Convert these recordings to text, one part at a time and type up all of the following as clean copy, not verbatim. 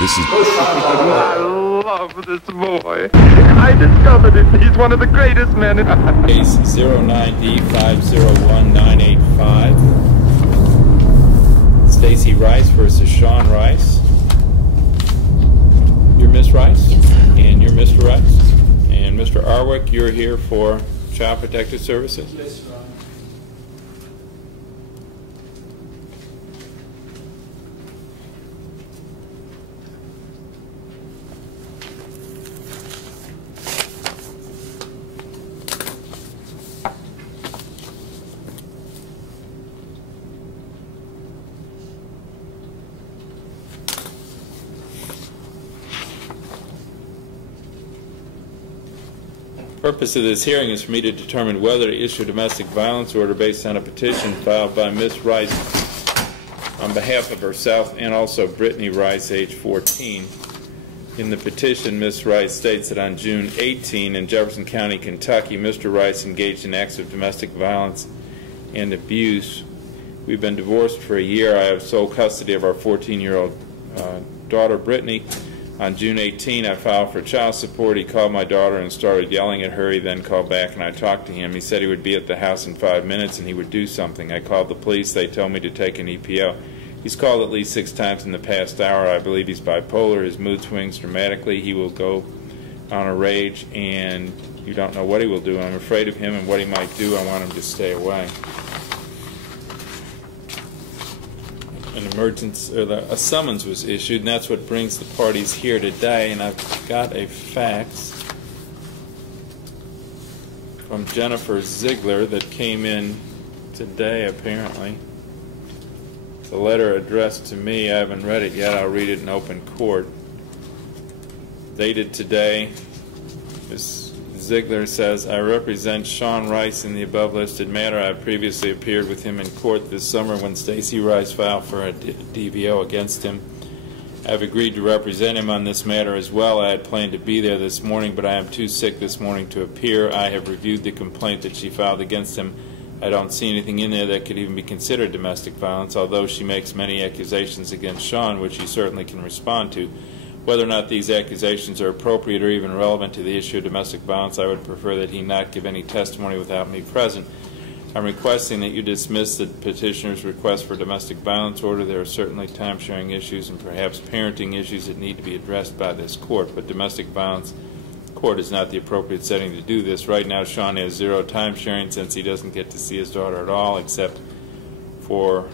This is... I love this boy. I discovered it. He's one of the greatest men in... Case 09D501985. Stacey Rice versus Sean Rice. You're Miss Rice? Yes. And you're Mr. Rice? And Mr. Arwick, you're here for Child Protective Services? Yes, Ron. The purpose of this hearing is for me to determine whether to issue a domestic violence order based on a petition filed by Ms. Rice on behalf of herself and also Brittany Rice, age 14. In the petition, Ms. Rice states that on June 18 in Jefferson County, Kentucky, Mr. Rice engaged in acts of domestic violence and abuse. We've been divorced for a year. I have sole custody of our 14-year-old daughter, Brittany. On June 18, I filed for child support. He called my daughter and started yelling at her. He then called back and I talked to him. He said he would be at the house in 5 minutes and he would do something. I called the police. They told me to take an EPO. He's called at least 6 times in the past hour. I believe he's bipolar. His mood swings dramatically. He will go on a rage and you don't know what he will do. I'm afraid of him and what he might do. I want him to stay away. A summons was issued, and that's what brings the parties here today. And I've got a fax from Jennifer Ziegler that came in today, apparently. It's a letter addressed to me. I haven't read it yet. I'll read it in open court. Dated today, Ms. Ziegler says, I represent Sean Rice in the above listed matter. I have previously appeared with him in court this summer when Stacey Rice filed for a DVO against him. I have agreed to represent him on this matter as well. I had planned to be there this morning, but I am too sick this morning to appear. I have reviewed the complaint that she filed against him. I don't see anything in there that could even be considered domestic violence, although she makes many accusations against Sean, which he certainly can respond to. Whether or not these accusations are appropriate or even relevant to the issue of domestic violence, I would prefer that he not give any testimony without me present. I'm requesting that you dismiss the petitioner's request for domestic violence order. There are certainly time-sharing issues and perhaps parenting issues that need to be addressed by this court, but domestic violence court is not the appropriate setting to do this. Right now, Sean has 0 time-sharing since he doesn't get to see his daughter at all except for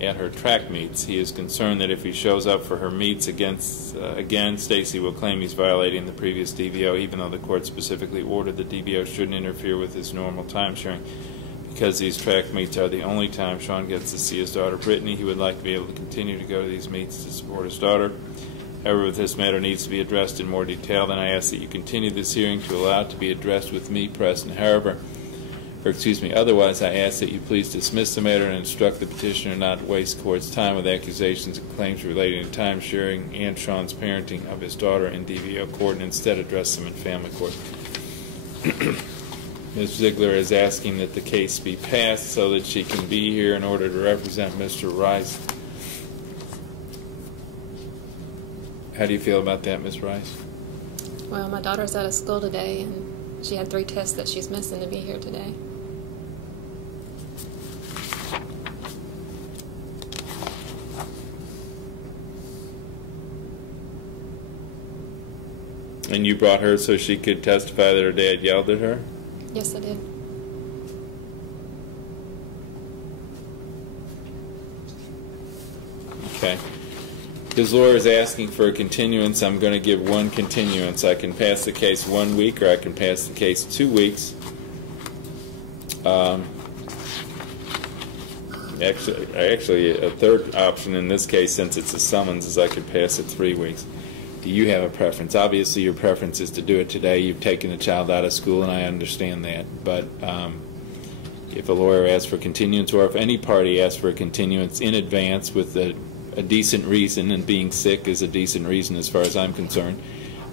at her track meets. He is concerned that if he shows up for her meets again, Stacey will claim he's violating the previous DVO, even though the court specifically ordered the DVO shouldn't interfere with his normal time sharing. Because these track meets are the only time Sean gets to see his daughter Brittany, he would like to be able to continue to go to these meets to support his daughter. However, if this matter needs to be addressed in more detail, then I ask that you continue this hearing to allow it to be addressed with me present. Otherwise, I ask that you please dismiss the matter and instruct the petitioner not to waste court's time with accusations and claims relating to time sharing and Sean's parenting of his daughter in DVO court and instead address them in family court. Ms. Ziegler is asking that the case be passed so that she can be here in order to represent Mr. Rice. How do you feel about that, Ms. Rice? Well, my daughter's out of school today, and she had 3 tests that she's missing to be here today. And you brought her so she could testify that her dad yelled at her? Yes, I did. Okay. His lawyer is asking for a continuance. I'm going to give one continuance. I can pass the case 1 week or I can pass the case 2 weeks. Actually, a third option in this case, since it's a summons, is I could pass it 3 weeks. Do you have a preference? Obviously, your preference is to do it today. You've taken the child out of school, and I understand that. But if a lawyer asks for continuance, or if any party asks for a continuance in advance with a decent reason, and being sick is a decent reason as far as I'm concerned,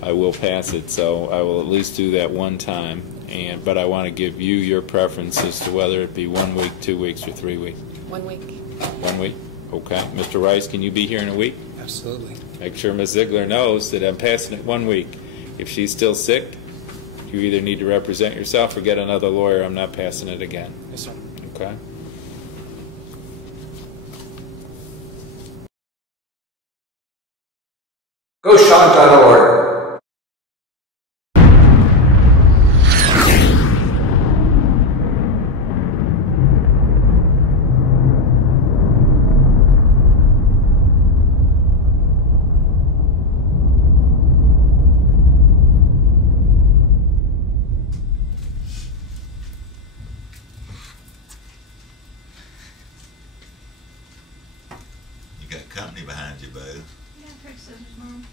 I will pass it. So I will at least do that one time. But I want to give you your preference as to whether it be 1 week, 2 weeks, or 3 weeks. 1 week. 1 week? Okay. Mr. Rice, can you be here in a week? Absolutely. Make sure Ms. Ziegler knows that I'm passing it 1 week. If she's still sick, you either need to represent yourself or get another lawyer. I'm not passing it again. Yes, sir. Okay? GoShot.org. You got company behind you, bud. Yeah, Craig said his mom.